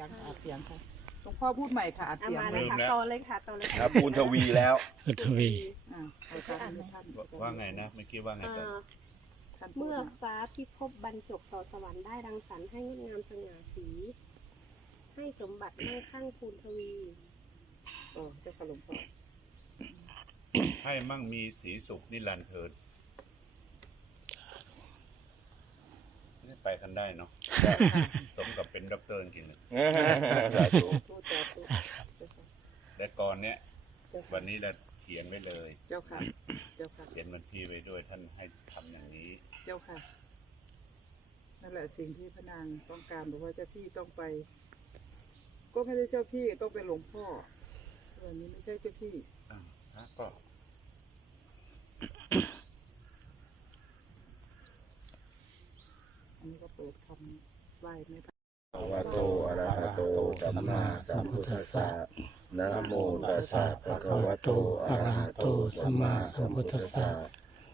สียงค่ะอัดเสียงค่ะหลวงพ่อพูดใหม่ค่ะอัดเอาเสียงมาเลเลยยค่ะต่อเลยค่ะต่อเลยคค่ะรับปูนทวีแล้วพุทธวีอ่าใครคะท่านท่านว่าไงนะเมื่อกี้ว่าไงเอ่กันอท่านพูดเมื่อนะฟ้าพิภพบรรจบต่อสวรรค์ได้รังสรรค์ให้งดงามสง่าสี ให้สมบัติมั่งคั่งคูณทวีโอ้เจ้าค่ะหลวงพ่อให้มั่งมีสีสุขนิรันดร์เทิน ไปกันได้เนาะสมกับเป็นด็อกเตอร์จริงๆสาธุพูดแต่พูดแต่ก่อนเนี้ยเจ้าค่ะวันนี้เราเขียนไว้เลย เจ้าค่ะ เจ้าค่ะ เขียนวันที่ไว้ด้วยท่านให้ทำอย่างนี้ เจ้าค่ะ นั่นแหละสิ่งที่พระนางต้องการบอกว่าเจ้าพี่ต้องไป ก็ไม่ได้เจ้าพี่ต้องเป็นหลวงพ่อวันนี้ไม่ใช่เจ้าพี่อ่าฮะก็ อันนี้ก็เปิดคำ ไหว้ไม่ทันวะโตอะระหะโตสัมมาสัมพุทธัสสะนะโมตัสสะภะคะวะโตอะระหะโตสัมมาสัมพุทธัสสะ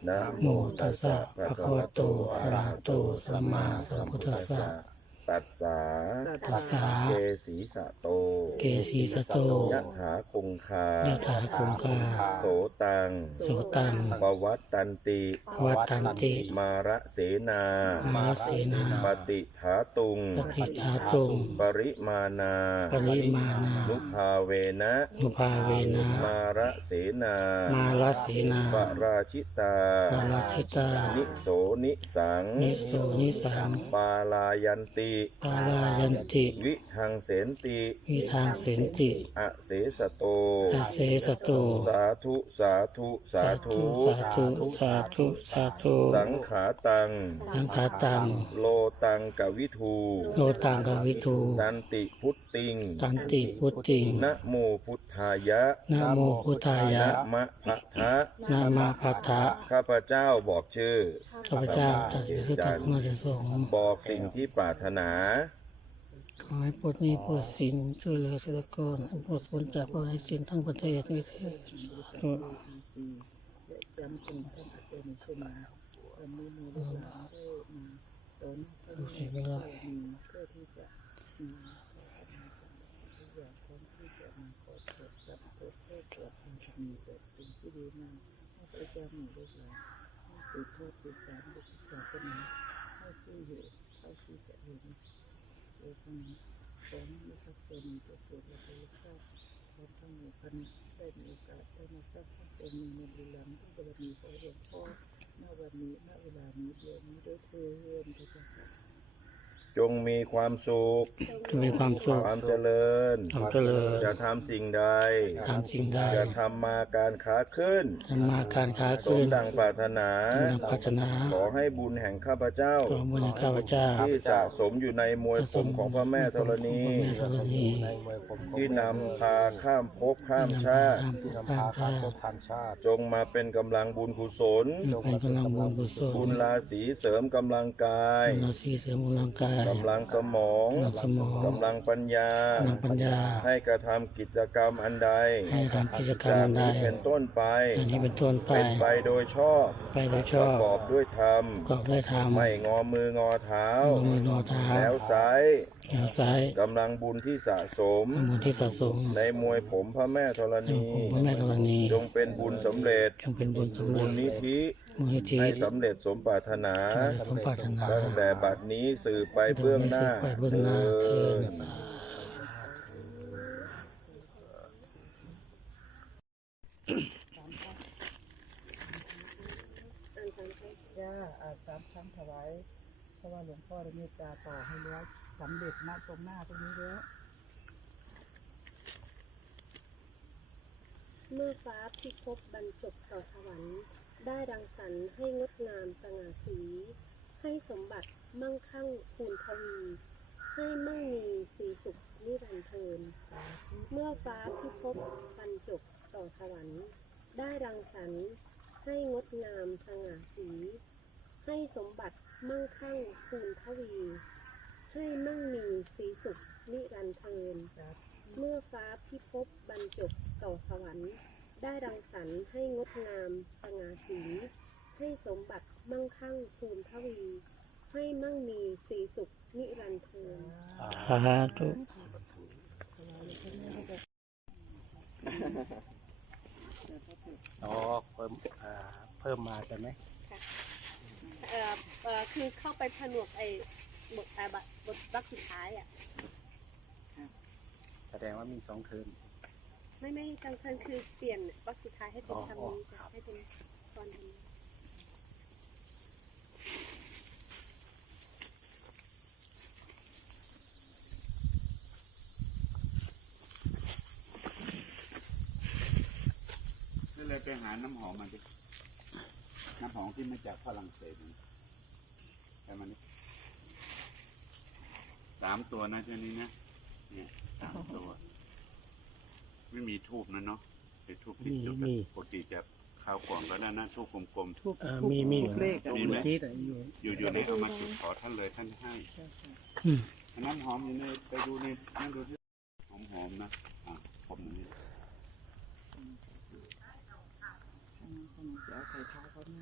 นะโมตัสสะสะภะคะวะโตอะระหะโตสัมมาสัมพุทธัสสะ ตัสสะตัสสะเกสีสะโต เกสีสโตยะถาคงคายะถาคงคา โสตัง โสตังปวัตตันติวัตตันติ มาระเสนา มาเสนา ปฏิฐาตุง ปฏิทาตุง ปริมานา ปริมานา นุภาเวนะ นุภาเวนะ มาระเสนา มาลเสนาปราชิตาปาราคิตา นิโสนิสัง นิโสนิสัง ปาลายันติปาลายันติวิทังเสนติวิทางเสนติอเสสโตอาเสสโตสาธุสาธุสาสาธุธุสาธุสาธุสาธุสังขาตัง สังฆาตังโลตังกวิทูโลตังกวิทูตันติพุตติงตันติพุทธิงนะโมพุทธายะนะโมพุทธายะ นะมะพะทะนามาพัทธะข้าพเจ้าบอกชื่อข้าพเจ้าตัดสิทธิ์มาจะสงฆ์บอกสิ่งที่ปรารถนาขอให้ปลดหนี้ปลดสินช่วยเหลือเกษตรกรให้ปลดพ้นจากภาระสินทั้งประเทศนี้เถิดสาธุสี่และจำเป็นท่านอาจารย์เช่นนี้วันนี้มีลูกหลานได้มาตอนนี้ก็ได้มีเพื่อที่จะมาตัวอย่างที่จะมาขอตรวจรับตรวจเพื่อตรวจมีแต่สิ่งที่ดีงามให้พระเจ้าหมู่ลูกหลานให้สืบทอดสืบสานบุตรศาสนาให้ที่อยู่ เขาที่จะเห็นเดยทั้งนี้ขอให้มีพระเจ้ามีตัวเกิดและตัวชาติของหมู่คณะได้มีโอกาสได้มาสร้างพระองค์ในบุรีรังที่บารมีของหลวงพ่อณวันนี้ณเวลานี้เดือนนี้ด้วยเพื่อนทุกท่าน จงมีความสุข จะมีความสุข ความเจริญ ความเจริญ จะทำสิ่งใด ทำสิ่งใด จะทำมาการค้าขึ้นทำมาการค้าสมขึ้นดังปรารถนากำลังพัฒนาขอให้บุญแห่งข้าพเจ้าตัวบุญในข้าพเจ้าที่สะสมอยู่ในมวยผมของพระแม่ธรณี พระแม่ธรณีที่นำพาข้ามภพข้ามชาติข้ามข้ามชาติจงมาเป็นกำลังบุญกุศล เป็นกำลังบุญกุศลบุญราศีเสริมกำลังกายเราสีเสริมกำลังกายกำลังสมองกำลังสมองกำลังปัญญา กำลังปัญญา ให้กระทำกิจกรรมอันใดให้ทำกิจกรรจามกอันใดนี้เป็นต้นไปอันนี้เป็นต้นไป เป็นไปโดยชอบ ไปโดยชปอระบกอบด้วยธรรม ประกอบด้วยธรรมไม่งอมืองอเท้าลงมือนอเท้าแล้วไซร้ายแล้วซ้ายกำลังบุญที่สะสม บุญที่สะสม ในมวยผมพระแม่ธรในณีองค์พระแม่ธรณี จงเป็นบุญสำเร็จ จงเป็นบุญสำบุเร็ญจนิธิ มูลนิธิให้สำเร็จสมปรารถนา สมปรารถนา ตั้งแต่บัดนี้สื่อไปเบื้องหน้าไปเบื้องหน้าเทินอันนั้นก็ย่าอาสามครั้งถวายเพราะว่าหลวงพ่อได้เมตตาต่อให้แล้วสำเร็จณตรงหน้าตรงนี้แล้วเมื่อฟ้าพิภพบรรจบต่อสวรรค์ ได้รังสรรค์ให้งดงามสง่าสี ให้สมบัติมั่งคั่งคูณทวี ให้มั่งมีสีสุขนิรันดร์เทิน เมื่อฟ้าพิภพบรรจบต่อสวรรค์ ได้รังสรรค์ให้งดงามสง่าสี ให้สมบัติมั่งคั่งคูณทวี ให้มั่งมีสีสุขนิรันดร์เทิน เมื่อฟ้าพิภพบรรจบต่อสวรรค์ ได้รังสรรค์ให้งดงามสง่าสีให้สมบัติมั่งคั่งคูณทวี ให้มั่งมีสีสุขนิรันดร์เทินสาธุอ๋อเพิ่มเพิ่มมาใช่ไหมเออเอ่อคือเข้าไปผนวกไอ้บทบทบทสุดท้ายอะแสดงว่ามีสองเทิน ไม่ไม่กลางคืนคือเปลี่ยนวักสุดท้ายให้เป็นคำนี้จะให้เป็นตอนนี้ก็เลยไปหาน้ำหอมมาดิ น้ำหอมที่มาจากฝรั่งเศสนะใช่ไหมนี่สามตัวนะเช่นนี้นะ เนี่ยสามตัว ไม่มีทูบนะเนาะเป็นทูบติดจุดอะปกติจะข้าวกล่องก็ได้นะทูบกลม ทุกเอ่อทุกมีมีทุกเลขอะมีไหมจีดอะอยู่ๆอยู่อยู่ในเอามาจุดขอท่านเลยท่านให้ใช่ใช่อืมน้ำหอมอยู่ในไปดูในนั่นดูที่หอมหอมๆนะอะผมนี่อืมคนจะเอาใส่เท้าเขาเนี่ย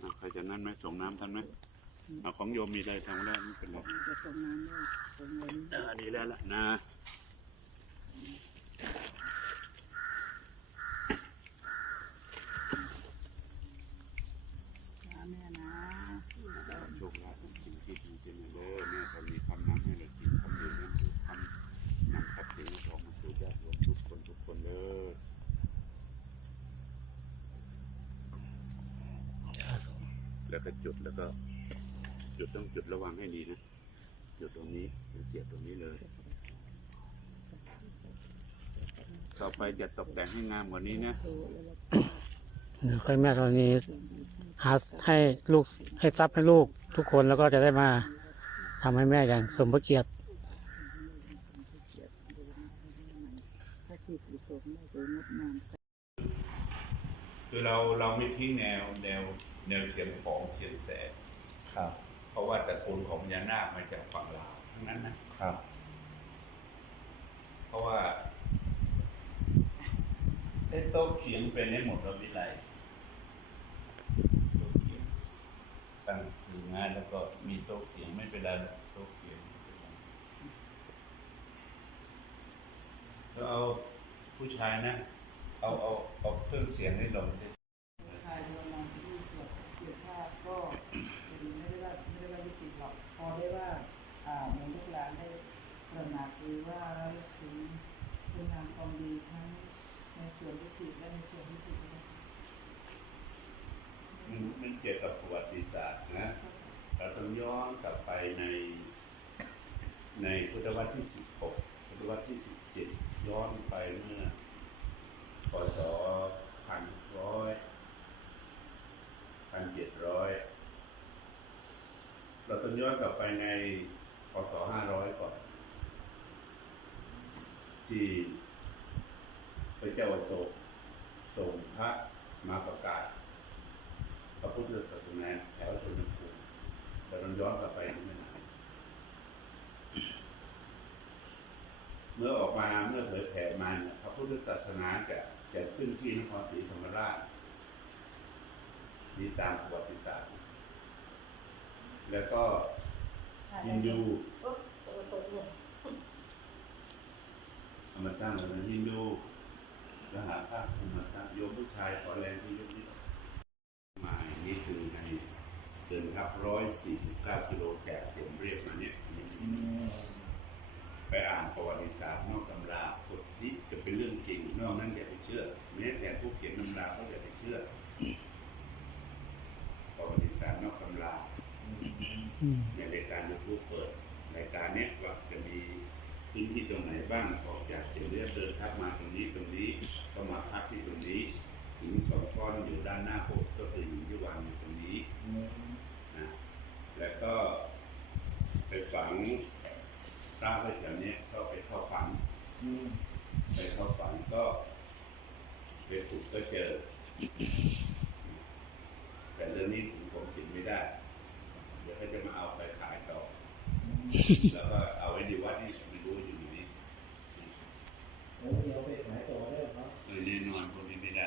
อะใครจะนั่นไหมส่งน้ำท่านไหม เอาของโยมมีเลยทำได้ไม่เป็นไรจะตรงนั้นเนี่ยตรงนี้เอออันนี้แล้วล่ะนะนะแม่นะโชคลาภสิ่งที่ดีเจริญเด้อแม่จะมีคำนำให้เรากินคำเดียวนั้นคือคำนำทรัพย์สินทองมาสู่ญาติโยมทุกคนทุกคนเด้อสาธุแล้วก็จุดแล้วก็ จุดต้องจุดระวังให้ดีนะ จุดตรงนี้เสียบตรงนี้เลย ต่อไปจะตกแต่งให้งามกว่านี้นะค่อยแม่ตอนนี้หาให้ลูกให้ทรัพย์ให้ลูกทุกคนแล้วก็จะได้มาทำให้แม่อย่างสมพระเกียรติคือเราเราไม่ทิ้งแนวแนวแนวเฉียงของเฉียงแสง ครับ เพราะว่าตระกูลของพญานาคมาจากฝั่งลาวทั้งนั้นนะครับ เพราะว่า ไอ้โต๊ะเขียงเป็นให้หมดเราวิไลโต๊ะเขียงตั้งถึงงานแล้วก็มีโต๊ะเขียงไม่เป็นไรโต๊ะเขียงเรแล้วเอาผู้ชายนะ เอาเอาเอาเครื่องเสียงให้ลงสิชายโดนนำที่สวดเกียรติชาติก็ไม่ได้ว่าไม่ได้ว่ายุติหรอกพอได้ว่าอ่าเหมือนลูกหลานได้ตระหนักหรือว่าระลึกถึงคุณงามความดี ในส่วนที่ผิดและในส่วนที่ถูกนะมันเกี่ยวกับประวัติศาสตร์นะเราต้องย้อนกลับไปในในพุทธวรรษที่ 16พุทธวรรษที่ 17 ย้อนไปเมื่อพศพันร้อยพันเจ็ดร้อยเราต้องย้อนกลับไปในพศ500 ก่อน ที่ พระเจ้าอโศกส่งพระมาประกาศ พระพุทธศาสนาแถวสุนทรภูมิแต่มันย้อนกลับไปไม่นานเมื่อออกมาเมื่อเผยแผ่มาเนี่ยพระพุทธศาสนาจะจะขึ้นที่นครศรีธรรมราชนี่ตามประวัติศาสตร์ แล้วก็ฮินดูเอามาตั้งเลยนะฮินดู แล้วหาภาคภูมิมาตั้งโยมผู้ชายขอแรงที่ยกนี้มาอย่างนี้คือในเดินทับร้อยสี่สิบเก้ากิโลแกะเสียงเรียบมาเนี่ยไปอ่านประวัติศาสตร์นอกตำราบทที่จะเป็นเรื่องจริงนอกนั้นอย่าไปเชื่อแม้แต่ผู้เขียนตำราก็อย่าไปเชื่อประวัติศาสตร์นอกตำราอืมในรายการยูทูบเปิดรายการเนี้ยว่าจะมีพื้นที่ตรงไหนบ้างออกจากเสียงเรียบเดินทับมาตรงนี้ตรงนี้ก็มาพักที่ตรงนี้หินสองก้อนอยู่ด้านหน้าโบสถ์ก็คือหินที่วางอยู่ตรงนี้ นะแล้วก็ไปฝั งพระไปแถวนี้ก็ไปเข้าฝันไปเข้าฝันก็ไปขุดก็เจอ แต่เรื่องนี้ถึงผมสินไม่ได้ เดี๋ยวเขาจะมาเอาไปขายต่อแล้วในวัดนี่ไม่รู้อยู่ไหนเออแน่นอนพวกนี้ไม่ได้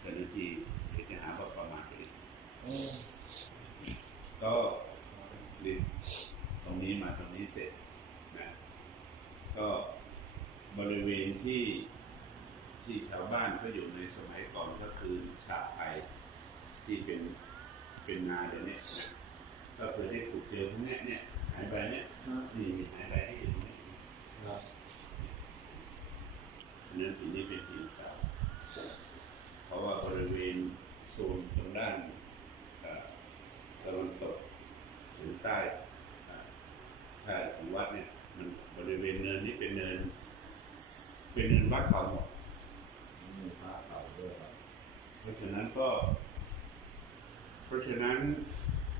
แต่นาทีเดี๋ยวจะหาว่าประ มาทอีกก็ดินตรงนี้เสร็จนะก็บริเวณที่ที่ชาวบ้านเขาอยู่ในสมัยก่อนก็คือสาไทยที่เป็นเป็นนาเดี๋ยวนี้นะก็เคยได้ขุดเจอพวกนี้เนี่ยหายไปเนี่ยนี่มีหายไปให้เห็นไหมเนื้อผีนี้เป็นผีเก่าเพราะว่าบริเวณโซนตรงด้านตะวันตกถึงใต้ ชาติของวัดเนี่ยมันบริเวณเนินนี้เป็นเนิน เป็นเนินวัดเก่าหมดเพราะฉะนั้นก็ เพราะฉะนั้น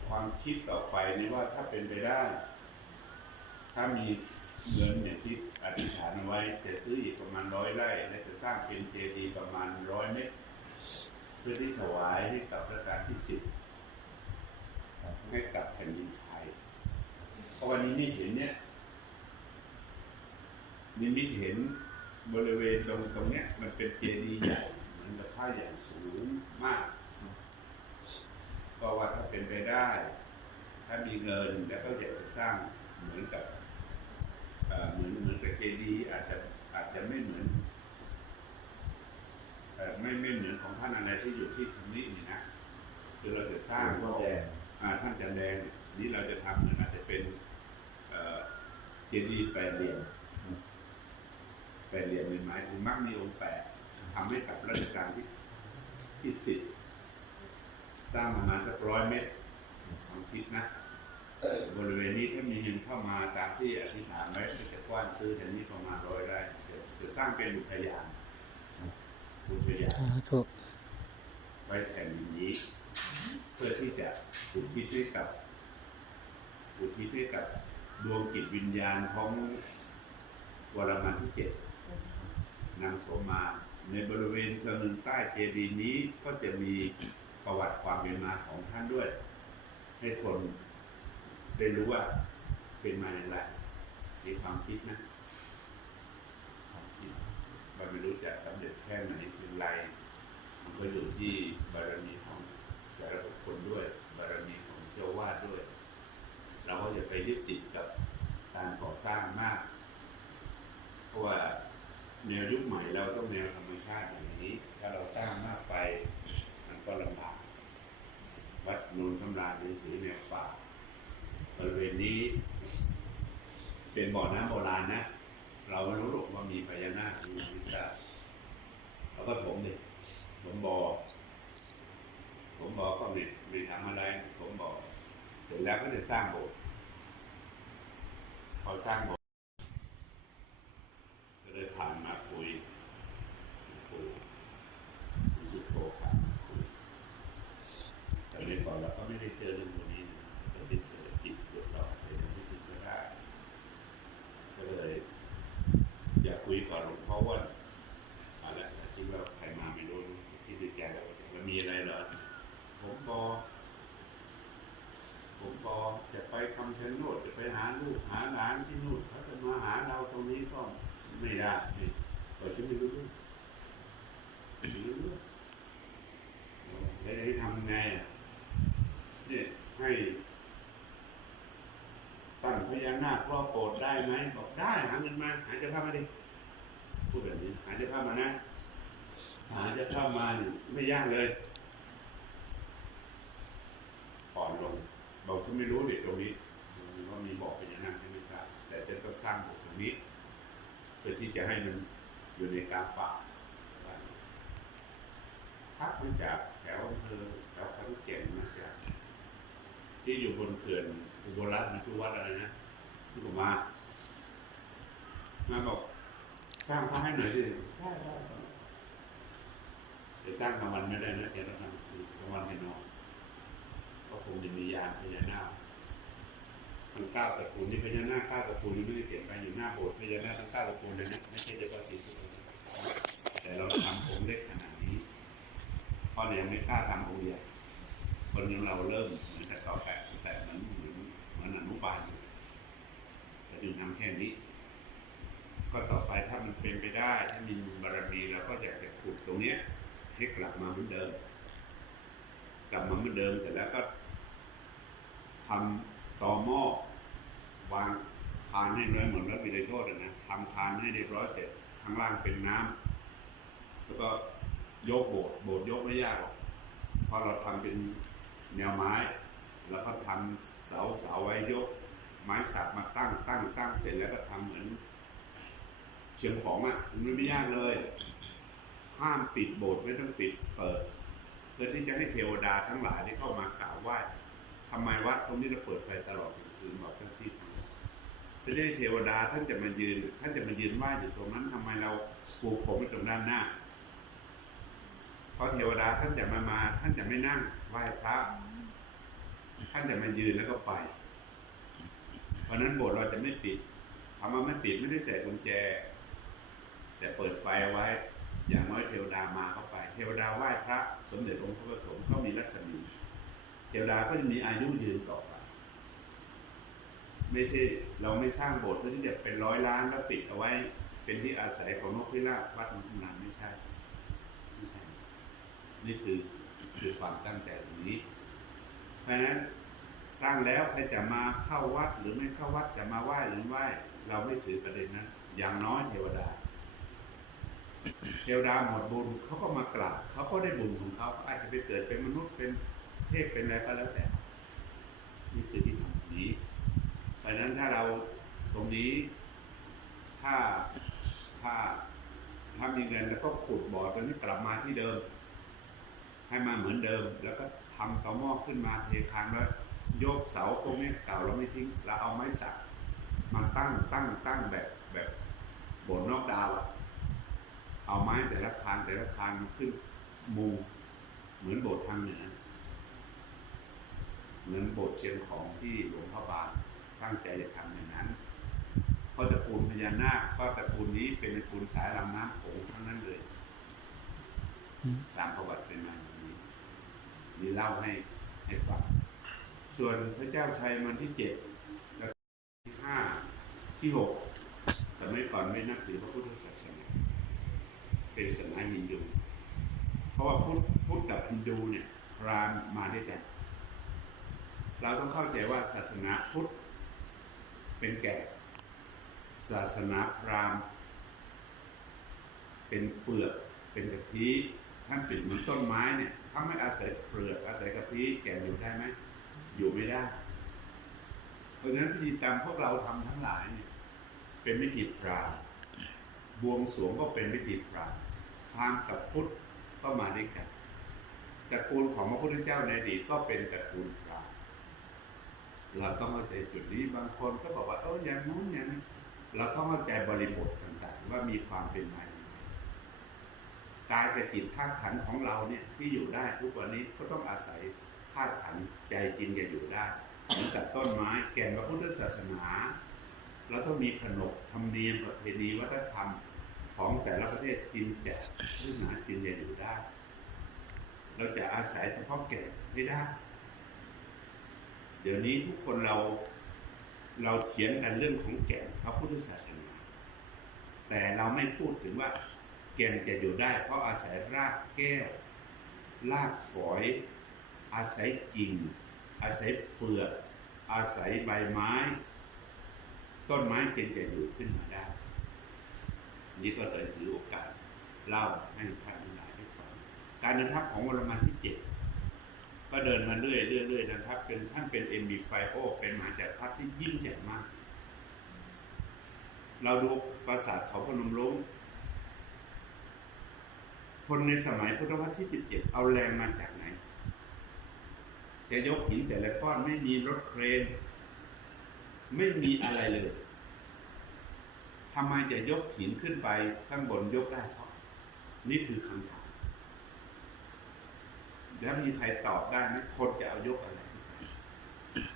ความคิดต่อไปนี่ว่าถ้าเป็นไปได้ ถ้ามีเงินอย่างที่อธิษฐานเอาไว้จะซื้ออีกประมาณร้อยไร่และจะสร้างเป็นเจดีย์ประมาณร้อยเมตร เพื่อที่ถวายให้กับรัชกาลที่สิบให้กับแผ่นดินไทย เพราะวันนี้นี่เห็นเนี่ยนิมิตเห็นบริเวณตรงตรงเนี้ย มันเป็นเจดีย์ใหญ่เหมือนกับผ้าใหญ่สูงมากก็ว่าถ้าเป็นไปได้ ถ้ามีเงินแล้วก็อยากจะสร้างเหมือนกับเหมือนเหมือนกับเจดีย์อาจจะอาจจะไม่เหมือนเอ่ไม่ไม่เหมือนของท่านอะไรที่อยู่ที่ทำนี้นี่นะคือเราจะสร้างก็อ่าท่านจันแดงนี่เราจะทำเหมือนอาจจะเป็น จดีย์แปดเหลี่ยมแปดเหลี่ยมเป็นไม้ถึงมักมีองค์แปดทำให้กับรัชกาลที่ที่สิบสร้างประมาณสักร้อยเมตรความคิดนะ บริเวณนี้ถ้ามีเงินเข้ามาตามที่อธิษฐานไว้ที่จะกว้านซื้อแถวนี้ประมาณร้อยไร่จะจะสร้างเป็นอุทยานอุทยานสาธุไว้แผ่นดินนี้ เพื่อที่จะอุทิศให้กับอุทิศให้กับ ดวงจิตวิญญาณของวรมันที่เจ็ดนางโสมา ในบริเวณสนึงใต้เจดีย์นี้ก็จะมีประวัติความเป็นมาของท่านด้วย ให้คนได้รู้ว่าเป็นมาอย่างไรมีความคิดนะความคิดว่าไม่รู้จะสำเร็จแค่ไหนเป็นไร มันก็อยู่ที่บารมีของแต่ละบุคคลด้วย บารมีของเจ้าวาดด้วย เราก็อย่าไปยึดติดกับการก่อสร้างมาก เพราะว่าแนวยุคใหม่เราต้องแนวธรรมชาติอย่างนี้ ถ้าเราสร้างมากไป มันก็ลำบาก วัดนูนสำราญเป็นถือแนวป่าบริเวณนี้ เป็นบ่อน้ำโบราณนะ เราไม่รู้หรอกว่ามีพญานาคมีพิซซ่าเราก็ถมเด็กผมบ่อผมบอกก็ไม่ไม่ทำอะไร ผมบ่อ เสร็จแล้วก็จะสร้างโบสถ์พอสร้างโบสถ์ก็เลยผ่านมาคุยคุยคุณสุโธผ่านมาคุย แต่ในก่อนเราก็ไม่ได้เจอเรื่องพวกนี้นะก็เฉยๆจิตเดือดร้อนเลยไม่ถึงก็ได้ก็เลย อยากคุยก่อนหลวงพ่อว่าอะไรที่ว่าใครมาไม่รู้ที่ติดใจแล้วมันมีอะไรเหรอผมบอกผมบอกจะไปคำชะโนดจะไปหา ลูกหาหลานที่นู่นเขาจะมาหาเราตรงนี้ก็ไม่ได้นี่เราฉันไม่รู้เรื่องไม่รู้แล้วจะให้ทำไงอะเนี่ยให้ตั้งพญานาครอบโปรดได้ไหมบอกได้หาเงินมา หาจะเข้ามาดิพูดแบบนี้ หาจะเข้ามานะหาจะเข้ามานี่ไม่ยากเลยผ่อนลงบอกฉันไม่รู้เนี่ยตรงนี้ ว่ามีบอกพญานาคที่ไม่ทราบแต่จะต้องสร้างบอกตรงนี้ เพื่อที่จะให้มันอยู่ในกลางป่าพักมาจากแถวอำเภอแถวขอนแก่นมาจากที่อยู่บนเขื่อนอุบลรัตน์นะคือวัดอะไรนะที่ผมมามาบอกสร้างพระให้หน่อยสิได้ได้จะสร้างกลางวันไม่ได้นะแกต้องทำกลางวันให้นอนก็คงจะมียานพญานาค ทั้งเก้าตระกูลนี่พญานาคเก้าตระกูลนี่ไม่ได้เขียนไปอยู่หน้าโบสถ์พญานาคทั้งเก้าตระกูลเลยนะไม่ใช่เฉพาะสีสุดแต่เราทำองค์เล็กขนาดนี้เพราะเรายังไม่กล้าทำองค์ใหญ่คนอย่างเราเริ่มเหมือนแต่ต่อแปะแต่เหมือนเหมือนเหมือนอนุบาลแต่จึงทำแค่นี้ ก็ต่อไปถ้ามันเป็นไปได้ ถ้ามีบารมีเราก็อยากจะขุดตรงเนี้ยให้กลับมาเหมือนเดิม กลับมาเหมือนเดิมเสร็จแล้วก็ทำต่อหม้อ วางทานให้น้อยเหมือนรับวิเลยโทษอะนะทำทานให้เรียบร้อยเสร็จข้างล่างเป็นน้ำแล้วก็ยกโบสถ์โบสถ์ยกไม่ยากหรอกเพราะเราทำเป็นแนวไม้ แล้วก็ทำเสาเสาไว้ยก ไม้สักมาตั้งตั้งตั้งเสร็จแล้วก็ทำเหมือนเชียงของอะมันไม่ยากเลย ห้ามปิดโบสถ์ไม่ต้องปิดเปิดเพื่อที่จะให้เทวดาทั้งหลายได้เข้ามากราบไหว้ทำไมวัดตรงนี้เราเปิดไฟตลอดกลางคืนบอกเจ้าที่ทำเพื่อให้เทวดาท่านจะมายืน ท่านจะมายืนไหว้อยู่ตรงนั้นทำไมเราปลูกผมไว้ตรงด้านหน้า เพราะเทวดาท่านจะมามา ท่านจะไม่นั่งไหว้พระท่านจะมายืนแล้วก็ไป เพราะนั้นโบสถ์เราจะไม่ปิดคำว่าไม่ปิดไม่ได้ใส่กุญแจ แต่เปิดไฟไว้ อย่างน้อยเทวดามาเข้าไป เทวดาไหว้พระ สมเด็จองค์พระปฐมก็มีรัศมีเทวดาก็จะมีอายุยืนต่อไป ไม่ใช่เราไม่สร้างโบสถ์เพื่อที่จะเป็นร้อยล้านแล้วปิดเอาไว้ เป็นที่อาศัยของนกพิราบวัดมันทำงานไม่ใช่ไม่ใช่นี่คือคือความตั้งใจตรงนี้ เพราะฉะนั้นสร้างแล้วใครจะมาเข้าวัดหรือไม่เข้าวัดจะมาไหว้หรือไม่ไหว้เราไม่ถือประเด็นนั้นอย่างน้อยเทวดา เทวดาหมดบุญเขาก็มากราบเขาก็ได้บุญของเขาเขาอาจจะไปเกิดเป็นมนุษย์เป็นเทพเป็นอะไรก็แล้วแต่นี่คือที่ทำต รงนี้เพราะฉะนั้นถ้าเราตรงนี้ ถ้าถ้าถ้ามีเงินแล้วก็ขุดบ่อตรงนี้กลับมาที่เดิม ให้มาเหมือนเดิม แล้วก็ทำต่อหม้อขึ้นมาเทคานแล้วโยกเสาตรงนี้เก่าเราไม่ทิ้งเราเอาไม้สักมาตั้งตั้งตั้งแบบแบบโบนนอกดาวอะเอาไม้แต่ละคานแต่ละคานขึ้นมุงเหมือนโบสถ์ทางเหนือเหมือนโบสถ์เชียงของที่หลวงพ่อบาง ตั้งใจจะทำอย่างนั้น เพราะตระกูลพญานาคก็ตระกูลนี้เป็นตระกูลสายลำน้ำโขงทั้งนั้นเลยอืมตามประวัติเป็นมาอย่างนี้มีเล่าให้ให้ฟังส่วนพระเจ้าชัยมันที่เจ็ดและที่ห้าที่หกสมัยก่อนไม่นับถือพระพุทธศาสนาเป็นศาสนาฮินดูเพราะว่าพุทธพุทธกับฮินดูเนี่ยพราหมณ์มาด้วยกันเราต้องเข้าใจว่าศาสนาพุทธ เป็นแก่ศาสนาพราหมณ์ เป็นเปลือกเป็นกะทิท่านเป็นเหมือนต้นไม้เนี่ยถ้าไม่อาศัยเปลือกอาศัยกะทิแก่อยู่ได้ไหมอยู่ไม่ได้ เพราะฉะนั้นพิธีกรรมพวกเราทำทั้งหลายเนี่ยเป็นพิธีพราหมณ์บวงสรวงก็เป็นพิธีพราหมณ์พราหมณ์กับพุทธก็มาด้วยกันตระกูลของพระพุทธเจ้าในอดีตก็เป็นตระกูลพราหมณ์ เราต้องเข้าใจจุดนี้บางคนก็บอกว่าเอออย่างนู้นอย่างนี้เราต้องเข้าใจบริบทต่างๆ ว่ามีความเป็นมาอย่างไรกายกับจิตธาตุขันของเราเนี่ยที่อยู่ได้ทุกวันนี้ก็ต้องอาศัยธาตุขันใจจริงจะอยู่ได้เหมือนกับต้นไม้แก่นพระพุทธศาสนาเราต้องมีขนบธรรมเนียมประเพณีวัฒนธรรมของแต่ละประเทศจินจะพื้นหนาจินจะอยู่ได้ เราจะอาศัยเฉพาะแก่นไม่ได้ ดี๋ยวนี้ทุกคนเราเราเถียงกันเรื่องของแก่นพระพุทธศาสนา แต่เราไม่พูดถึงว่า แก่นจะอยู่ได้ เพราะอาศัยรากแก้ว รากฝอย อาศัยกิ่ง อาศัยเปลือก อาศัยใบไม้ ต้นไม้จึงจะอยู่ขึ้นมาได้ นี่ก็เลยถือโอกาสเล่าให้ท่านทั้งหลายได้ฟังการเดินทัพของวรมันที่เจ็ด ก็เดินมาเรื่อยๆเรื่อยๆนะครับ เป็นท่านเป็นเอ็มบีไฟโอเป็นมหาจักรพรรดิที่ยิ่งใหญ่มาก เราดูปราสาทเขาพนมรุ้งคนในสมัยพุทธวรรษที่สิบเจ็ดเอาแรงมาจากไหน จะยกหินแต่ละก้อนไม่มีรถเครน ไม่มีอะไรเลยทำไมจะยกหินขึ้นไปข้างบนยกได้เพราะนี่คือคำถาม แล้วมีใครตอบได้ไหมคนจะเอายกอะไร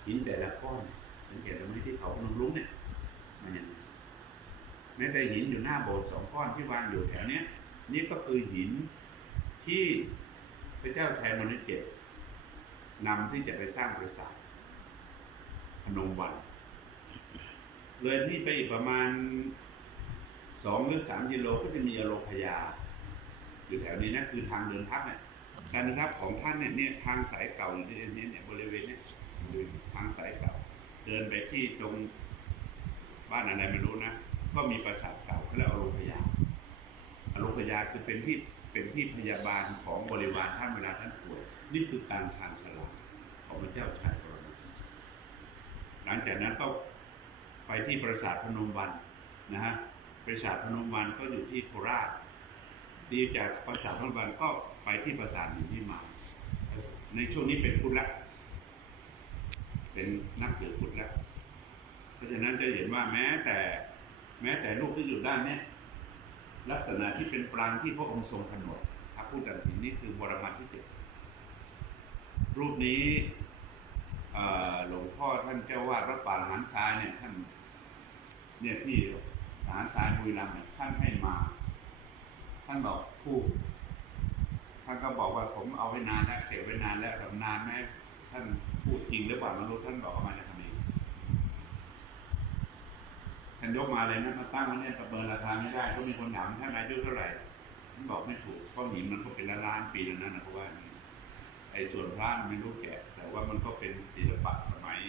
หินแต่ละก้อนสังเกตดูไหมที่เขาพนมรุ้งเนี่ยมันยังไงแม้แต่หินอยู่หน้าโบสถ์สองก้อนที่วางอยู่แถวเนี้ยนี่ก็คือหินที่พระเจ้าชัยมนุษย์เจ็ดนำที่จะไปสร้างปราสาทพนมวันเลยนี่ไปอีกประมาณสองหรือสามกิโลก็จะมีอโลพยา อยู่แถวนี้นะคือทางเดินทัพเนี่ย การเดินทัพของท่านเนี่ยเนี่ยทางสายเก่าอยู่ที่นี้เนี่ยบริเวณเนี่ยบริเวณทางสายเก่า เดินไปที่ตรงบ้านอะไรไม่รู้นะก็มีปราสาทเก่าเขาเรียกอโรพยาอโรพยาคือเป็นที่เป็นที่พยาบาลของบริวารท่านเวลาท่านป่วยนี่คือการทานฉลาดของพระเจ้าชายกรณีหลังจากนั้นก็ไปที่ปราสาทพนมวันนะฮะปราสาทพนมวันก็อยู่ที่โคราชดีจากปราสาทพนมวันก็ ไปที่ปราสาทหินที่มา ในช่วงนี้เป็นพุทธละ เป็นนักเกิดพุทธล้วเพราะฉะนั้นจะเห็นว่าแม้แต่ แม้แต่ลูกที่อยู่ด้านเนี้ยลักษณะที่เป็นปรางที่พระองค์ทรงผนดพระพุทธหินนี่คือบรมที่เจ็ดรูปนี้หลวงพ่อท่านเจ้าวาดวัดป่าหานทรายเนี่ยท่านเนี่ยที่หารทรายบุรีรัมย์เนี่ยท่านให้มา ท่านบอกผู้ ท่านก็บอกว่าผมเอาไว้นานแล้วเก็บไว้นานแล้วแต่นานไหมท่านพูดจริงหรือเปล่าไม่รู้ท่านบอกว่ามาจะทำเองท่านยกมาเลยนะมาตั้งไว้เนี่ยประเมินราคาไม่ได้ก็มีคนถามท่านอายุเท่าไหร่ท่านบอกไม่ถูกเพราะหินมันก็เป็นล้านล้านปีแล้วนั่นนะเพราะว่า ไอ้ส่วนพระไม่รู้แกะแต่ว่ามันก็เป็นศิลปะสมัย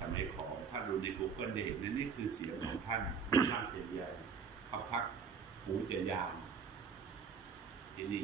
สมัยของถ้าดูใน Google จะเห็นนะนี่คือเสียงของท่านท่านเจียนใหญ่เขาพักหูเจียยาว ที่นี่